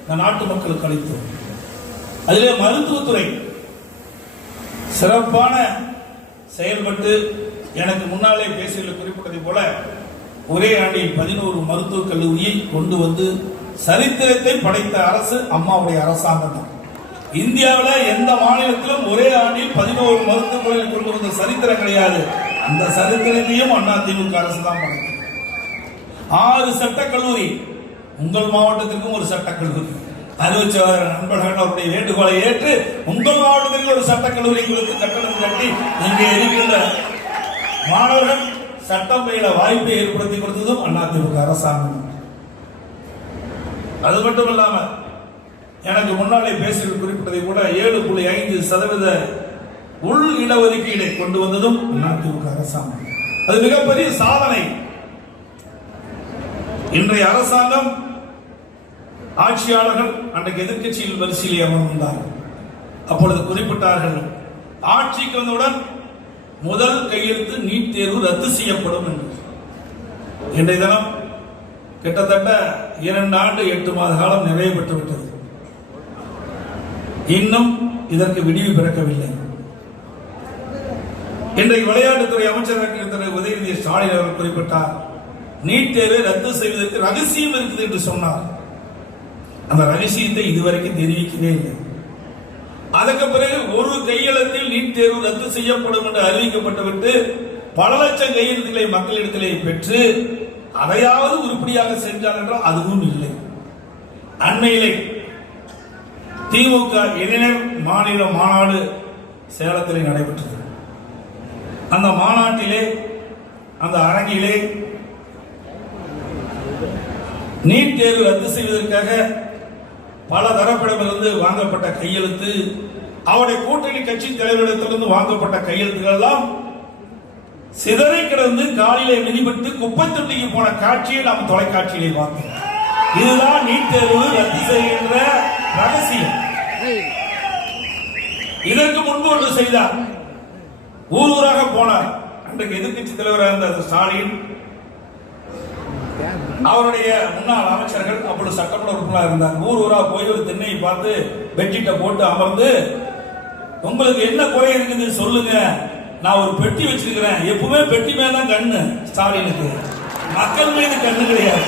இந்த நாட்டு மக்களுக்கு அளித்தோம். அதிலே மருத்துவத்துறை சிறப்பான செயல்பட்டு எனக்கு முன்னாலே பேசியில் குறிப்பிட்டதை போல ஒரே ஆண்டில் பதினோரு மருத்துவக் கல்லூரியை கொண்டு வந்து சரித்திரத்தை படைத்த அரசு அம்மாவுடைய அரசாங்கம் தான். இந்தியாவில் எந்த மாநிலத்திலும் ஒரே ஆண்டில் பதினோரு மருத்துவக் கொண்டு வந்த சரித்திரம் கிடையாது. அந்த சரித்திரத்தையும் அண்ணா திமுக அரசு தான் படைத்தது. ஆறு சட்ட கல்லூரி உங்கள் மாவட்டத்திற்கும் ஒரு சட்டக்கல்லூரி அறிவிச்சவர் நண்பர்கள் அவருடைய வேண்டுகோளை ஏற்று உங்கள் மாவட்டத்தில் ஒரு சட்டக்கல்லூரி உங்களுக்கு கட்டணம் கட்டி இங்கே இருக்கின்ற மாணவர்கள் சட்டம் பயில வாய்ப்பை ஏற்படுத்தி கொடுத்ததும் அதிமுக அரசாங்கம். அது மட்டும் இல்லாம எனக்கு முன்னாலே பேசிய குறிப்பிட்டதை கூட ஏழு புள்ளி ஐந்து சதவீத உள் இடஒதுக்கீடை கொண்டு வந்ததும் அதிமுக அரசாங்கம். அது மிகப்பெரிய சாதனை. இன்றைய அரசாங்கம் ஆட்சியாளர்கள் அன்றைக்கு எதிர்கட்சியில் வரிசையில் அமர்ந்தார்கள் அப்பொழுது குறிப்பிட்டார்கள் ஆட்சிக்கு வந்தவுடன் முதல் கையெழுத்து நீட் தேர்வு ரத்து செய்யப்படும் என்று. இன்றைய தினம் கிட்டத்தட்ட இரண்டு ஆண்டு எட்டு மாத காலம் நிறைவு பெற்று விட்டது இன்னும் இதற்கு விடிவு பிறக்கவில்லை. இன்றைக்கு விளையாட்டுத்துறை அமைச்சர் திரு உதயநிதி ஸ்டாலின் அவர் குறிப்பிட்டார் நீட் தேர்வை ரத்து செய்வதற்கு ரகசியம் இருக்குது என்று சொன்னார். அந்த ரகசியத்தை இதுவரைக்கும் தெரிவிக்கவே இல்லை. அதுக்கு பிறகு ஒரு கையெழுத்தில் நீட் தேர்வு ரத்து செய்யப்படும் என்று அறிவிக்கப்பட்டுவிட்டு பல லட்சம் கையெழுத்துக்களை மக்களிடத்திலே பெற்று அதையாவது உருப்படியாக சென்றார் என்றால் அதுவும் இல்லை. அண்மையிலே திமுக இளைஞர் மாநில மாநாடு சேலத்தில் நடைபெற்றது. அந்த மாநாட்டிலே அந்த அரங்கிலே நீட் தேர்வு ரத்து செய்வதற்காக பல தரப்பிடமிருந்து வாங்கப்பட்ட கையெழுத்து அவருடைய கூட்டணி கட்சி தலைவரிடத்திலிருந்து வாங்கப்பட்ட கையெழுத்துக்கள் எல்லாம் சிதறி கிடந்து காலிலே மிதிபட்டு குப்பை தொட்டிக்கு போன காட்சியை நாம் தொலைக்காட்சியிலே பார்த்தோம் இதுதான் நீட் தேர்வு ரத்து செய்கின்ற ரகசியம். இதற்கு முன்பு ஒன்று செய்தார். ஊர் ஊராக போனார். அன்றைக்கு எதிர்கட்சி தலைவராக இருந்த ஸ்டாலின். அவருடைய முன்னாள் அமைச்சர்கள் அப்பொழுது சட்டமன்ற உறுப்பினராக இருந்தார். ஊர் ஊரா போய் ஒரு திண்ணையை பார்த்து பெட்ஷீட்டை போட்டு அமர்ந்து உங்களுக்கு என்ன குறை இருக்குது சொல்லுங்க. நான் ஒரு பெட்டி வச்சிருக்கிறேன். எப்பவுமே பெட்டி மேலதான் கண்ணு. ஸ்டாலினுக்கு. மக்கள் மீது கண்ணு கிடையாது.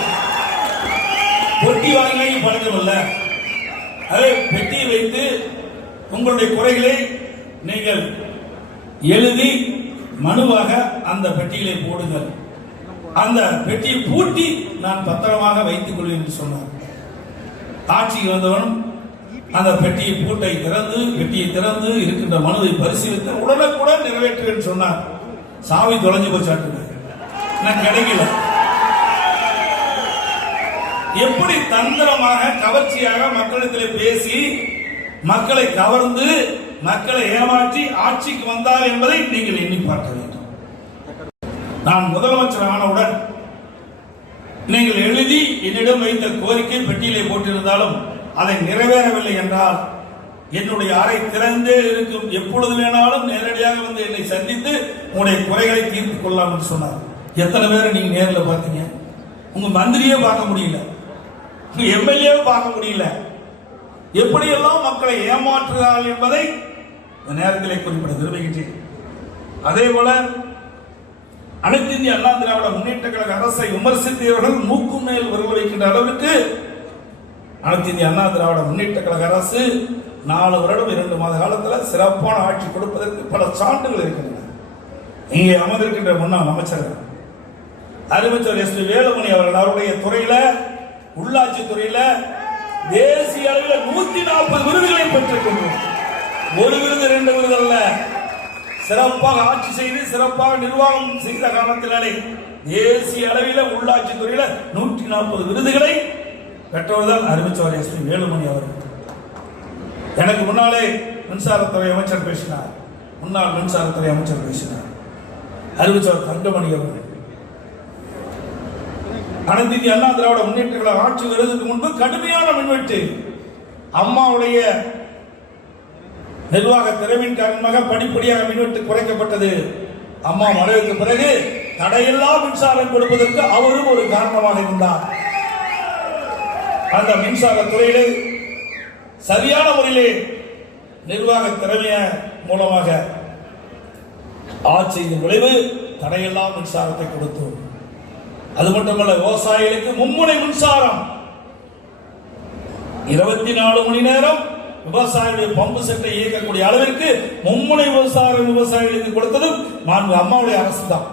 பொட்டி வாங்கி பழக்கம் இல்ல அதே பெட்டியை வைத்து உங்களுடைய குறைகளை நீங்கள் எழுதி மனுவாக அந்த பெட்டியிலே போடுங்கள். அந்த பெட்டியை பூட்டி நான் பத்திரமாக வைத்துக் கொள்வேன் என்று சொன்னார். ஆட்சிக்கு வந்தவன் அந்த பெட்டியை பூட்டை திறந்து பெட்டியை திறந்து இருக்கின்ற மனதை பரிசீலித்து உடனுக்குடன் நிறைவேற்றுவேன் சொன்னார். சாவி தொலைஞ்சு போச்சாட்டு எனக்கு கிடைக்கல. எப்படி தந்திரமாக கவர்ச்சியாக மக்களிடத்தில் பேசி மக்களை கவர்ந்து மக்களை ஏமாற்றி ஆட்சிக்கு வந்தார் என்பதை நீங்கள் எண்ணி பார்க்க வேண்டும். நான் முதலமைச்சர் ஆனவுடன் நீங்கள் எழுதி என்னிடம் வைத்த கோரிக்கை பெட்டியிலே போட்டிருந்தாலும் அதை நிறைவேறவில்லை என்றால் என்னுடைய அறை திறந்தே இருக்கும். எப்பொழுது வேணாலும் நேரடியாக வந்து என்னை சந்தித்து உங்களுடைய குறைகளை தீர்த்து கொள்ளலாம் என்று சொன்னார். எத்தனை பேரை நீங்க நேரில் பார்த்தீங்க? உங்க மந்திரியே பார்க்க முடியல. உங்க எம்எல்ஏ பார்க்க முடியல. எப்படியெல்லாம் மக்களை ஏமாற்றுகிறார்கள் என்பதை இந்த நேரத்திலே குறிப்பிட விரும்புகின்றேன். அதே போல அனைத்து இந்திய அண்ணா திராவிட முன்னேற்ற கழக அரசை விமர்சித்தவர்கள் மூக்கு மேல் விரல் வைக்கின்ற அளவுக்கு அனைத்து இந்திய அண்ணா திராவிட முன்னேற்ற கழக அரசு நாலு வருடம் இரண்டு மாத காலத்தில் சிறப்பான ஆட்சி கொடுப்பதற்கு பல சான்றுகள் இருக்கின்றன. இங்கே அமர்ந்திருக்கின்ற முன்னாள் அமைச்சர்கள். அறிவிச்சர் எஸ் பி வேலுமணி அவர்கள் அவருடைய துறையில உள்ளாட்சி துறையில தேசிய அளவில் நூத்தி நாற்பது விருதுகளை பெற்றுக் கொண்டோம் ஒரு விருது ரெண்டு விருது அல்ல. சிறப்பாக ஆட்சி செய்து சிறப்பாக நிர்வாகம் செய்த காலத்தினாலே தேசிய அளவில் உள்ளாட்சி துறையில நூற்றி நாற்பது விருதுகளை பெற்றவர்தான் அறிவிச்சவர் எஸ் பி வேலுமணி அவர்கள். எனக்கு முன்னாலே மின்சாரத்துறை அமைச்சர் பேசினார். முன்னாள் மின்சாரத்துறை அமைச்சர் பேசினார். அறிவிச்சவர் தங்கமணி அவர்கள். அனைத்து இந்திய அண்ணா திராவிட முன்னேற்ற ஆட்சி வருவதற்கு முன்பு கடுமையான மின்வெட்டு அம்மாவுடைய நிர்வாக திறவின் காரணமாக படிப்படியாக மின்வெட்டு குறைக்கப்பட்டது. அம்மா மறைவுக்கு பிறகு தடையில்லா மின்சாரம் கொடுப்பதற்கு அவரும் ஒரு காரணமாக இருந்தார். அந்த மின்சார துறையிலே சரியான முறையிலே நிர்வாக திறமைய மூலமாக ஆட்சியின் விளைவு தடையில்லா மின்சாரத்தை கொடுத்தோம் அது மட்டுமல்ல விவசாயிகளுக்கு மும்முனை மின்சாரம். இருபத்தி நாலு மணி நேரம் விவசாயிகளுடைய பம்பு செட்டை இயக்கக்கூடிய அளவிற்கு மும்முனை விவசாய விவசாயிகளுக்கு கொடுத்ததும் நான் அம்மாவுடைய அரசு தான்